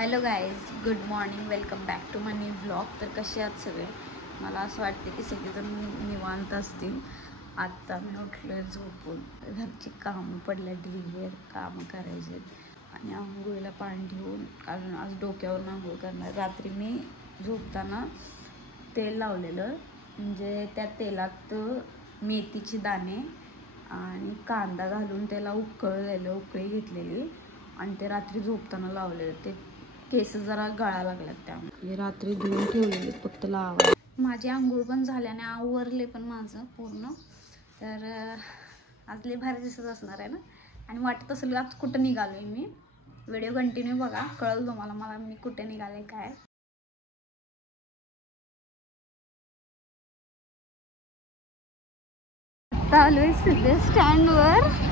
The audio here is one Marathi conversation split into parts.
Hello guys, good morning. Welcome back to my new blog. तर कसे आहात सगळे? मला असं वाटते की सगळेजण निवांत असतील. आत्ता मी उठले झोपून. घरची कामं पडल्या, डेलीवर कामं करायचे आणि आंघोळीला पाणी ठेवून अजून आज डोक्यावरून आंघोळ करणार. रात्री मी झोपताना तेल लावलेलं, म्हणजे त्या तेलात मेथीची दाणे आणि कांदा घालून त्याला उकळी घेतलेली आणि ते रात्री झोपताना लावलेलं. ते केस जरा गळा लागल्यात, त्यामुळे रात्री धुवून ठेवलेले फक्त लावा. माझी आंघोळ पण झाल्याने आवरले पण माझं पूर्ण. तर आज लय भारी दिसत असणार आहे ना. आणि वाटत असेल आज कुठं निघालोय मी. व्हिडिओ कंटिन्यू बघा, कळलं तुम्हाला मी कुठे निघाले काय. आता आलोय सिद्धे स्टँडवर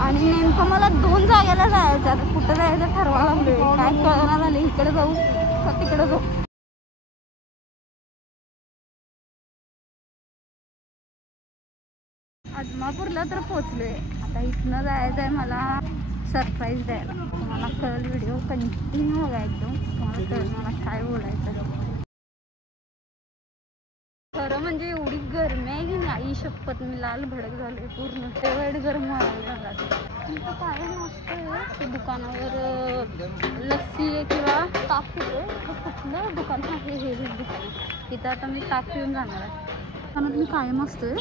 आणि नेमकं मला 2 जागेला जायचं. आता कुठं जायचं ठरवा लागलोय, काय कळना झालं. इकडे जाऊ का तिकडे जाऊ. आदमापूरला तर पोचलोय. आता इथनं जायचं आहे मला सरप्राईज द्यायला. तुम्हाला कळेल, व्हिडिओ कंटिन्यू बघा एकदम. तुम्हाला कळेल मला काय बोलायचं. खरं म्हणजे एवढी गरमी आहे की नाही, शपथ मी लाल भडक झाले पूर्ण. तेवढी गरम व्हायला लागला. तिथं काय नसतं दुकानावर लस्सी आहे किंवा ताक पितोय. कुठलं दुकान आहे हे दुकान. तिथं आता मी ताक पिऊन जाणार आहे. दुकानात मी कायम असतोय,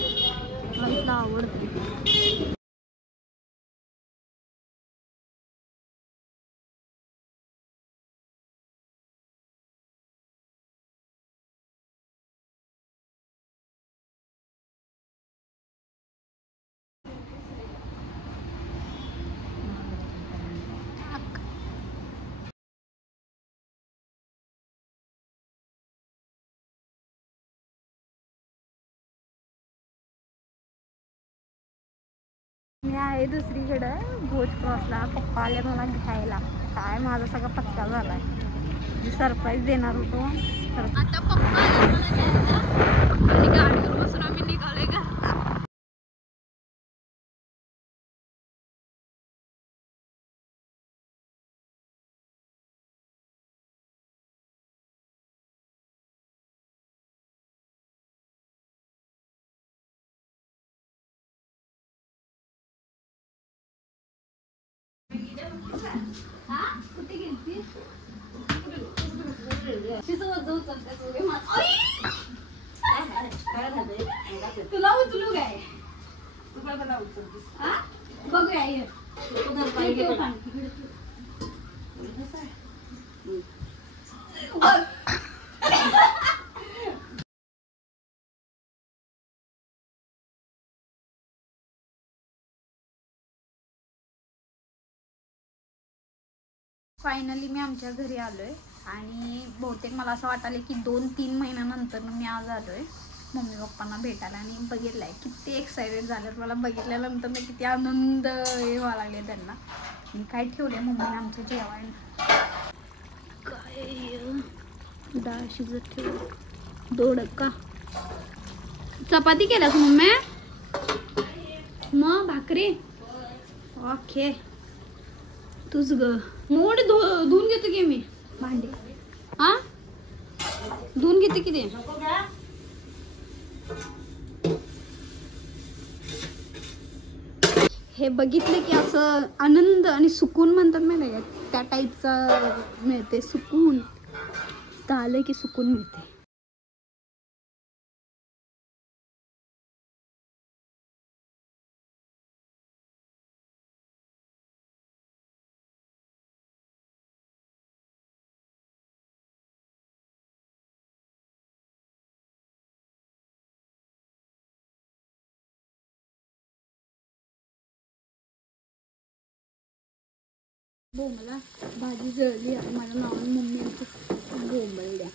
मला इथलं आवडते. मी आहे दुसरीकडं भोज क्रॉसला. पप्पा आले मला घ्यायला. काय माझा सगळा पत्ता झालाय. मी सरप्राईज देणार होतो. आता पप्पा आणि गाडीवर बसून आम्ही निघालोय घरला. कुठे गेली तुला उचलू काय? बघूया फायनली मी आमच्या घरी आलोय आणि बहुतेक मला असं वाटायला की 2-3 महिन्यानंतर मी आज आलोय मम्मी पप्पांना भेटायला. आणि बघितलंय किती एक्सायटेड झालं मला. बघितल्यानंतर मी किती आनंद व्हायला लागले त्यांना. मी काय ठेवले मम्मीने आमचं जेवायला. काय डाळ शिजत ठेव, दोडका. चपाती केल्यास मम्मी? मग भाकरी. ओके. तुझ ग मोड धुवून घेतो की मी भांडी. हा धुवून घेते की ते. हे बघितलं की असं आनंद आणि सुकून म्हणतात माहिती का, त्या टाईपचा मिळते सुकून. आलं की सुकून मिळते. बोंबला भाजी जळली आणि माझ्या नावाने मम्मी आमची बोंबलल्या.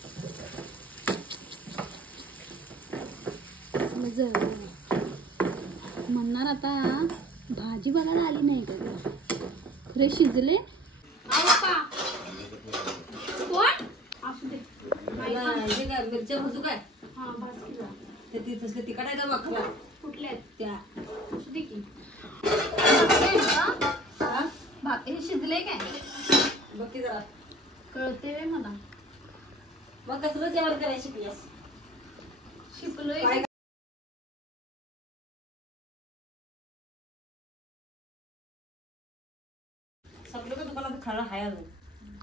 जळली म्हणणार आता भाजी बघायला आली नाही का. खरे शिजले. कोण असू दे मिरच्या भाजू काय. हा भाजी तिखट आहे का बघा. कुठल्या त्या असू दे की. हे शिजले काय बघ की जरा. कळते वे मला. मग कसलं जेवण करायला शिकलीस? शिकलोय. सगळं का दुकानात खायला हाय अजून?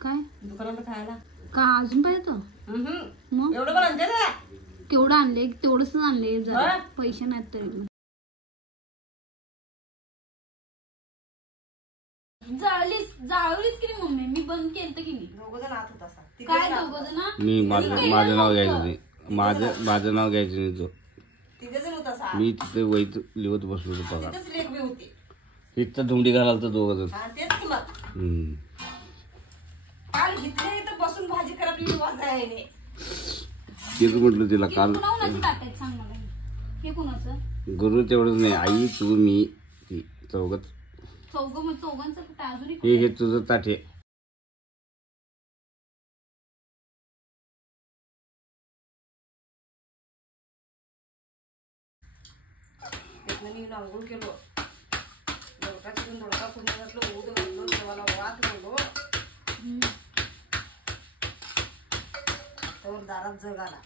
काय दुकानात खायला का अजून पाहिजे? मग एवढं पण आणते ना? केवढं आणले? तेवढंच आणले. जरा पैसे नाहीत तरी पण. जाळलीस की नाही मम्मी? मी बंद केलं की नाही? दोघं जण आत होता. काय दोघं जण? मी माझं नाव घ्यायचं नाही. माझं नाव घ्यायचं नाही. तो तिघ जण होता. मी तिथे वहीत लिहत बसलो होतो पगार. तिथेच लेख बी होती. इथं धुंडी घालाल तर दोघं जण. तेच की मग. काल घेतले तर बसून भाजी करा आपली वाजायला. तेच म्हटलं तिला काल. कुणाचं टाकायचं सांग मला. हे कुणाचं? गुरु तेवढंच नाही, आई तू मी ती चौघच. चौघांचं कुठं अजून? हे तुझं ताटे. मी आंघोळ केलो. दोडका चिरून दोडका फोडून घातलं. ऊद घातलो. देवाला वात घाललो. तर दारात जग आला.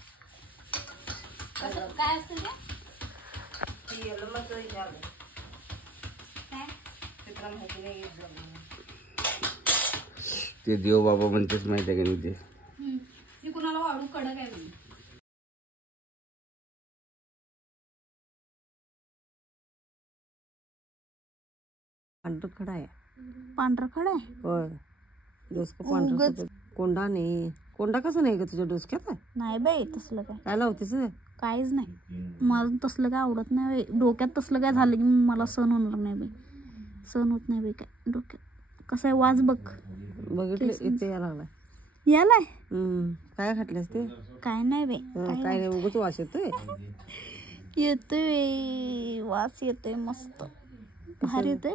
काय असतं ते येलं मग विचारलं. चित्रा माहिती नाही येत जग. ते देव बाबा म्हणतेच माहिती आहे का नाही ते. मी कुणाला वाढू कडक आहे. पांढर खडा आहे. पांढरा खडा आहे? होय. डोसकं पांढर. कोंडा नाही. कोंडा कसा नाही ग तुझ्या डोसक्यात? नाही बाई तसलं काय. काय लावतेस? काहीच नाही. मला तसलं काय आवडत नाही बाई. डोक्यात तसलं काय झालं की मला सहन होणार नाही बाई. सहन होत नाही बाई काय डोक्यात. कसं आहे वाज बघ. बघितलं इथे या लागलाय. यालाय काय खाटल्यास ते? काय नाही बाई. काय नाही उगाच वास येतोय. येतोय वास येतोय मस्त भारी येतोय.